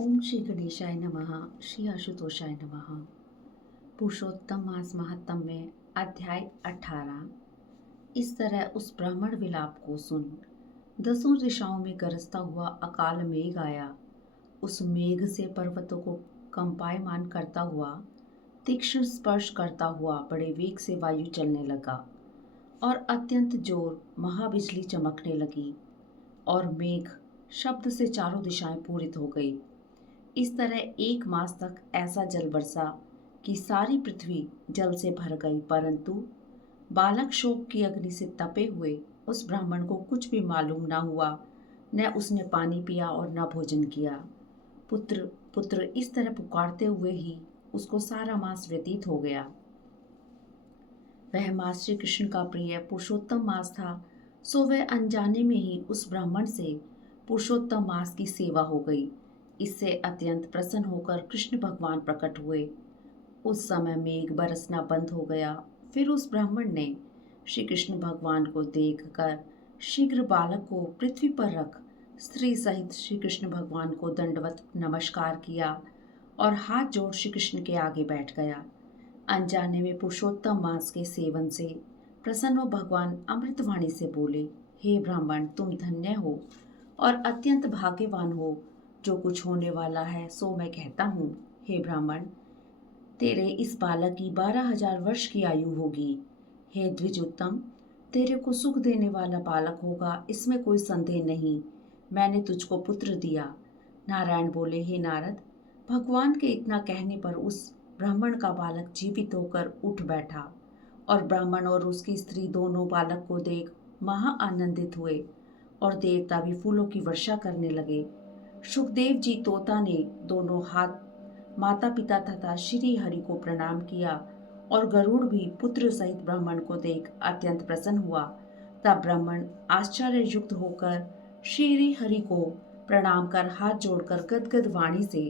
ओम श्री गणेशाय नमः। श्री आशुतोषाय नमः। पुरुषोत्तम मास महात्म में अध्याय 18। इस तरह उस ब्राह्मण विलाप को सुन। दसों दिशाओं में गरजता हुआ अकाल मेघ आया। उस मेघ से पर्वतों को कंपायमान करता हुआ, तीक्ष्ण स्पर्श करता हुआ बड़े वेग से वायु चलने लगा और अत्यंत जोर महाबिजली चमकने लगी और मेघ शब्द से चारों दिशाएं पूरित हो गई। इस तरह 1 मास तक ऐसा जल बरसा कि सारी पृथ्वी जल से भर गई, परंतु बालक शोक की अग्नि से तपे हुए उस ब्राह्मण को कुछ भी मालूम न हुआ। न उसने पानी पिया और न भोजन किया। पुत्र पुत्र इस तरह पुकारते हुए ही उसको सारा मास व्यतीत हो गया। वह मास श्री कृष्ण का प्रिय पुरुषोत्तम मास था, सो वह अनजाने में ही उस ब्राह्मण से पुरुषोत्तम मास की सेवा हो गई। इससे अत्यंत प्रसन्न होकर कृष्ण भगवान प्रकट हुए। उस समय मेघ बरसना बंद हो गया। फिर उस ब्राह्मण ने श्री कृष्ण भगवान को देखकर शीघ्र बालक को पृथ्वी पर रख स्त्री सहित श्री कृष्ण भगवान को दंडवत नमस्कार किया और हाथ जोड़ श्री कृष्ण के आगे बैठ गया। अनजाने में पुरुषोत्तम मास के सेवन से प्रसन्न भगवान अमृतवाणी से बोले, हे ब्राह्मण, तुम धन्य हो और अत्यंत भाग्यवान हो। जो कुछ होने वाला है सो मैं कहता हूँ। हे ब्राह्मण, तेरे इस बालक की 12,000 वर्ष की आयु होगी। हे द्विजोत्तम, तेरे को सुख देने वाला बालक होगा, इसमें कोई संदेह नहीं। मैंने तुझको पुत्र दिया। नारायण बोले, हे नारद, भगवान के इतना कहने पर उस ब्राह्मण का बालक जीवित होकर उठ बैठा और ब्राह्मण और उसकी स्त्री दोनों बालक को देख महा आनंदित हुए और देवता भी फूलों की वर्षा करने लगे। सुखदेव जी तोता ने दोनों हाथ माता पिता तथा श्री हरि को प्रणाम किया और गरुड़ भी पुत्र सहित ब्राह्मण को देख अत्यंत प्रसन्न हुआ। तब ब्राह्मण आश्चर्य युक्त होकर श्री हरि को प्रणाम कर हाथ जोड़कर गदगद वाणी से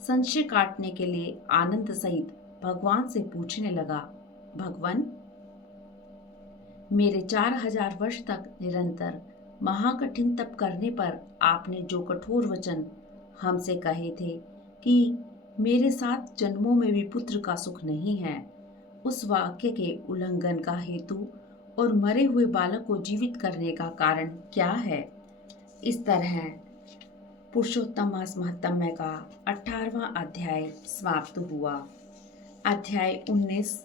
संशय काटने के लिए आनंद सहित भगवान से पूछने लगा, भगवान, मेरे 4,000 वर्ष तक निरंतर महाकठिन तप करने पर आपने जो कठोर वचन हमसे कहे थे कि मेरे 7 जन्मों में भी पुत्र का सुख नहीं है, उस वाक्य के उल्लंघन का हेतु और मरे हुए बालक को जीवित करने का कारण क्या है? इस तरह पुरुषोत्तम मास महात्म्य का 18वां अध्याय समाप्त हुआ। अध्याय 19।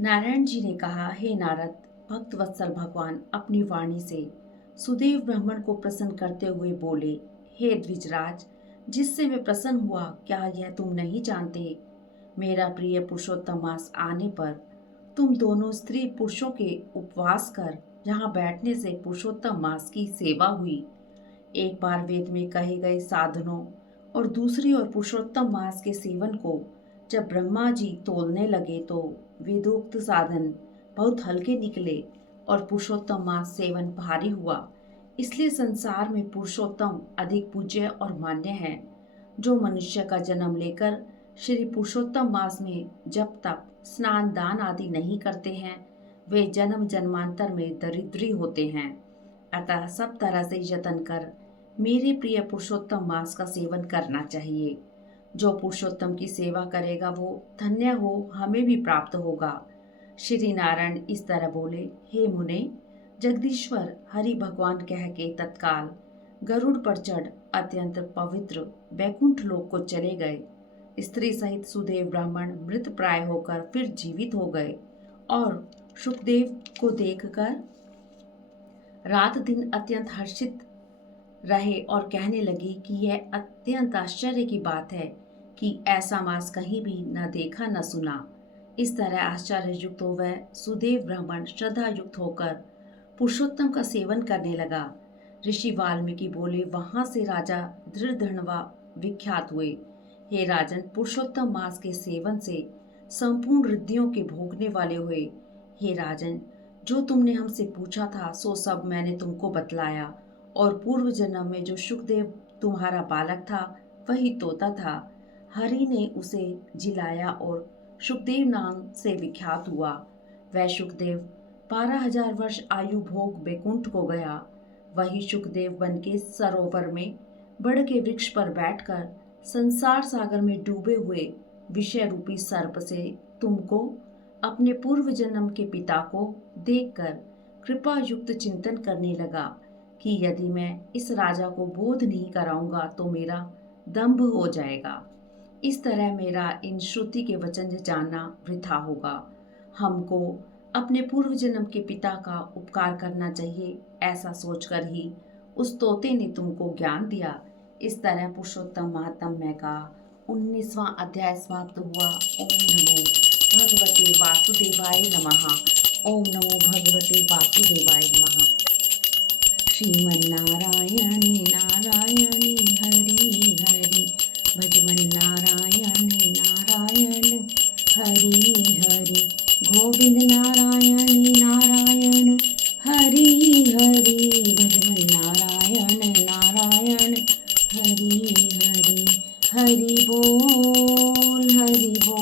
नारायण जी ने कहा, हे नारद, भक्त वत्सल भगवान अपनी वाणी से सुदेव ब्राह्मण को प्रसन्न करते हुए बोले, हे द्विजराज, जिससे मैं प्रसन्न हुआ क्या यह तुम नहीं जानते? मेरा प्रिय पुरुषोत्तम मास आने पर तुम दोनों स्त्री पुरुषों के उपवास कर यहाँ बैठने से पुरुषोत्तम मास की सेवा हुई। एक बार वेद में कहे गए साधनों और दूसरी ओर पुरुषोत्तम मास के सेवन को जब ब्रह्मा जी तोलने लगे तो वेदोक्त साधन बहुत हल्के निकले और पुरुषोत्तम मास सेवन भारी हुआ। इसलिए संसार में पुरुषोत्तम अधिक पूज्य और मान्य है। जो मनुष्य का जन्म लेकर श्री पुरुषोत्तम मास में जब तक स्नान दान आदि नहीं करते हैं, वे जन्म जन्मांतर में दरिद्री होते हैं। अतः सब तरह से यत्न कर मेरे प्रिय पुरुषोत्तम मास का सेवन करना चाहिए। जो पुरुषोत्तम की सेवा करेगा वो धन्य हो, हमें भी प्राप्त होगा। श्री नारायण इस तरह बोले, हे मुने, जगदीश्वर हरि भगवान कह के तत्काल गरुड़ पर चढ़ अत्यंत पवित्र बैकुंठ लोक को चले गए। स्त्री सहित सुदेव ब्राह्मण मृत प्राय होकर फिर जीवित हो गए और सुखदेव को देखकर रात दिन अत्यंत हर्षित रहे और कहने लगे कि यह अत्यंत आश्चर्य की बात है कि ऐसा मास कहीं भी न देखा न सुना। इस तरह आश्चर्य युक्त हो वह सुदेव ब्राह्मण श्रद्धा युक्त होकर पुरुषोत्तम का सेवन करने लगा। ऋषि वाल्मीकि बोले, वहां से राजा धृधर्णवा विख्यात हुए। हे राजन, पुरुषोत्तम मास के सेवन से संपूर्ण रिद्धियों के भोगने वाले हुए। हे राजन, जो तुमने हमसे पूछा था सो सब मैंने तुमको बतलाया और पूर्व जन्म में जो सुखदेव तुम्हारा बालक था वही तोता था। हरि ने उसे जिलाया और सुखदेव नाम से विख्यात हुआ। वह सुखदेव 12,000 वर्ष आयु भोग बैकुंठ को गया। वही सुखदेव वन के सरोवर में बड़ के वृक्ष पर बैठकर संसार सागर में डूबे हुए विषय रूपी सर्प से तुमको अपने पूर्व जन्म के पिता को देखकर कृपा युक्त चिंतन करने लगा कि यदि मैं इस राजा को बोध नहीं कराऊंगा तो मेरा दंभ हो जाएगा। इस तरह मेरा इन श्रुति के वचन जानना वृथा होगा। हमको अपने पूर्व जन्म के पिता का उपकार करना चाहिए, ऐसा सोचकर ही उस तोते ने तुमको ज्ञान दिया। इस तरह पुरुषोत्तम महात्म्य का 19वां अध्याय समाप्त हुआ। ओम नमो भगवते वासुदेवाय नमः। ओम नमो भगवते वासुदेवाय नमः। श्रीमन्नारायणे नारायणे हरि हरि भजमन्नारायणे नारायण हरि हरि गोविंद नारायणे नारायण हरि हरि भजमन्नारायण नारायण हरि हरि हरि बोल हरि बोल।